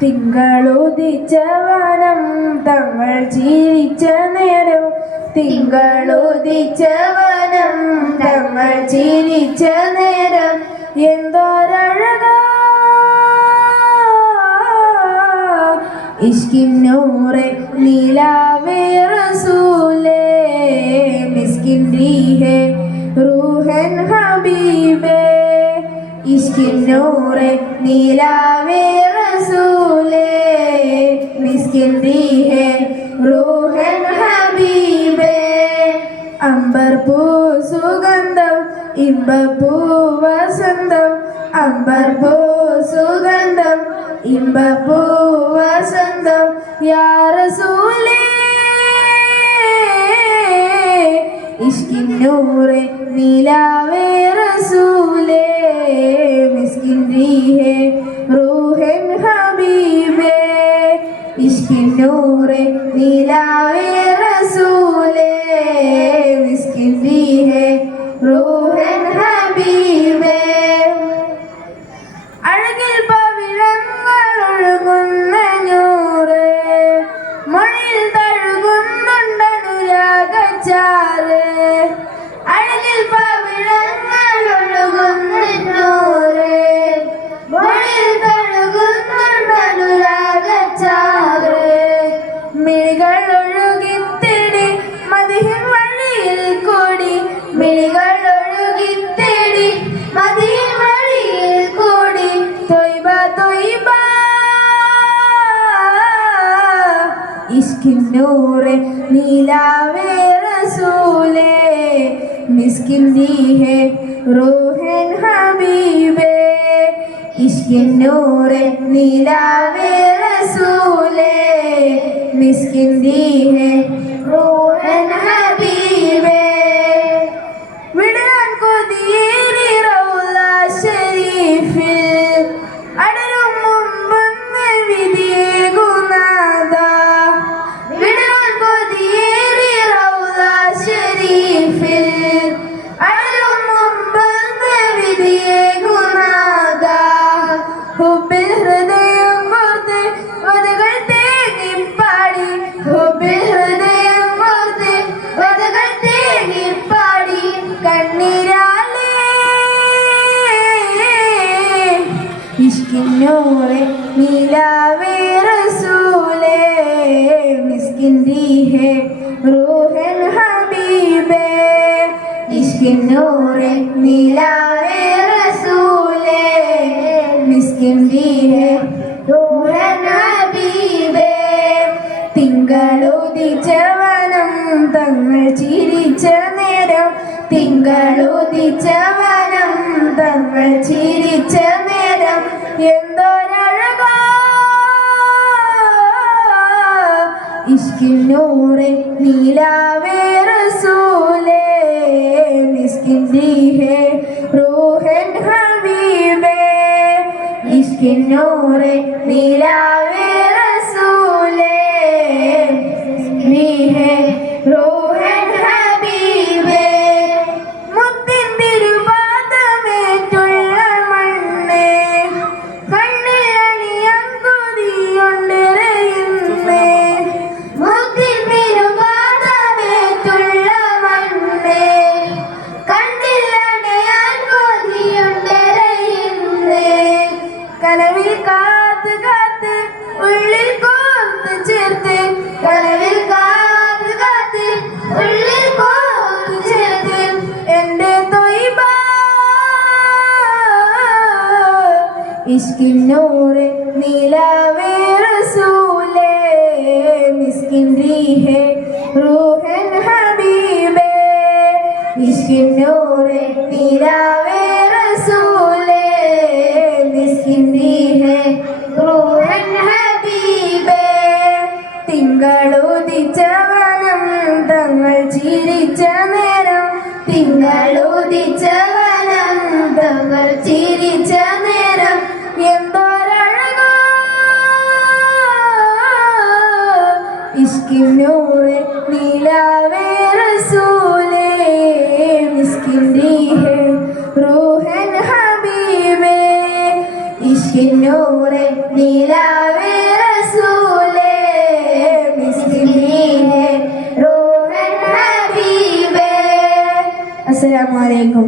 തിങ്കളുദിച്ച വനം തങ്ങൾ ചിരിച്ച നേരം തിങ്കളുദിച്ച വനം തങ്ങൾ ചിരിച്ച നേരം എന്തോരഴകാ ഇഷ്കിൻ നൂറെ നീലാവേ റസൂലേ മിസ്കിൻ റീഹേ റൂഹൻ ഹബീബേ ഇഷ്കിൻ നൂറെ നീലാവേ റസൂലേ മിസ്കിൻ റീഹേ റൂഹൻ ഹബീബേ അംബർ പൂ സുഗന്ധം ഇമ്പപ്പൂ വസന്തം അംബർ പൂ സുഗന്ധം ഇമ്പപ്പൂ വസന്തം യാ റസൂലേ ഇഷ്കിൻ നൂറെ നീലാവേ റസൂലേ മിസ്കിൻ റീഹേ റൂഹൻ ഹബീബേ ഇഷ്കിൻ നൂറെ നീലാവേ റസൂലേ മിസ്കിൻ റീഹേ റൂഹൻ ഹബീബേ അഴകിൽ പവിഴങ്ങൾ ഒഴുകുന്ന നൂറ് മൊഴിയിൽ തഴുകുന്നുണ്ടനുരാഗച്ചാറ് അഴകിൽ പവിഴങ്ങൾ ഒഴുകുന്ന നൂറ് മൊഴിയിൽ തഴുകുന്നുണ്ടനുരാഗച്ചാറ് മിഴികൾ ഒഴുകിത്തേടി മദിഹിൻ വഴിയിൽ കൂടി മിഴികൾ ഒഴുകിത്തേടി മദിഹിൻ വഴിയിൽ കൂടി തൊയ്ബ തൊയ്ബ ഇഷ്കിൻ നൂറെ നീലാവേ റസൂലേ മിസ്കിൻ റീഹേ റൂഹൻ ഹബീബേ ഇഷ്കിൻ നൂറെ നീലാവേ റസൂലേ മിസ്കിൻ റീഹേ റൂഹൻ ഹബീബേ വിടാൻ കൊതിയേറി റൗള ശരീഫിൽ അടരും മുമ്പൊന്ന് വിധിയേകുനാഥ വിടാൻ കൊതിയേറി റൗള ശരീഫിൽ അടരും മുമ്പൊന്ന് വിധിയേകുനാഥ ഹുബിൽ ഹൃദയം കോർത്ത് വതകൾ തേങ്ങിപ്പാടി ഹുബിൽ ഹൃദയം കോർത്ത് വതകൾ തേങ്ങിപ്പാടി കണ്ണീരാലേ ഇഷ്കിൻ നൂറെ നീലാവേ റസൂലേ മിസ്കിൻ റീഹേ റൂഹൻ ഹബീബേ ഇഷ്കിൻ നൂറെ നീലാവേ റസൂലേ മിസ്കിൻ റീഹേ റൂഹൻ ഹബീബേ തിങ്കളുദിച്ച വനം തങ്ങൾ ചിരിച്ച നേരം തിങ്കളുദിച്ച വനം തങ്ങൾ ചിരിച്ച നേരം എന്തോരഴകാ ഇഷ്കിൻ നൂറെ നീലാവേ റസൂലേ മിസ്കിൻ റീഹേ റൂഹൻ ഹബീബേ ഇഷ്കിൻ നൂറെ നീലാവേ റസൂലേ റീഹേ റൂഹൻ ഹബീബേ മുത്തിൻ തിരുപാദമേറ്റുള്ള മണ്ണ് കണ്ണിൽ അണിയാൻ കൊതിയുണ്ടെറിയുന്നേ മുത്തിൻ തിരുപാദമേറ്റുള്ള മണ്ണ് കണ്ണിൽ അണിയാൻ കൊതിയുണ്ടെറിയുന്നേ കനവിൽ കാത്ത് കാത്ത് ഉള്ളിൽ കോർത്ത് ചേർത്ത് കനവിൽ കാത്ത് കാത്ത് ഉള്ളിൽ കോർത്ത് ചേർത്ത് എന്റെ തൊയ്ബ ഇഷ്കിൻ നൂറെ നീലാവേ റസൂലേ മിസ്കിൻ റീഹേ റൂഹൻ ഹബീബേ ഇഷ്കിൻ നൂറെ നീലാവേ റസൂലേ മിസ്കിൻ റീഹേ റൂഹൻ ഹബീബേ തിങ്കളുദിച്ച വനം തങ്ങൾ ചിരിച്ച നേരം തിങ്കളുദിച്ച വനം തങ്ങൾ ചിരിച്ച നേരം എന്തോരഴകാ ഇഷ്കിൻ നൂറെ നീലാവേ റസൂലേ മിസ്കിൻ റീഹേ റൂഹൻ ഹബീബേ ഇഷ്കിൻ നൂറെ നീലാവേ അസ്സലാമു അലൈക്കും.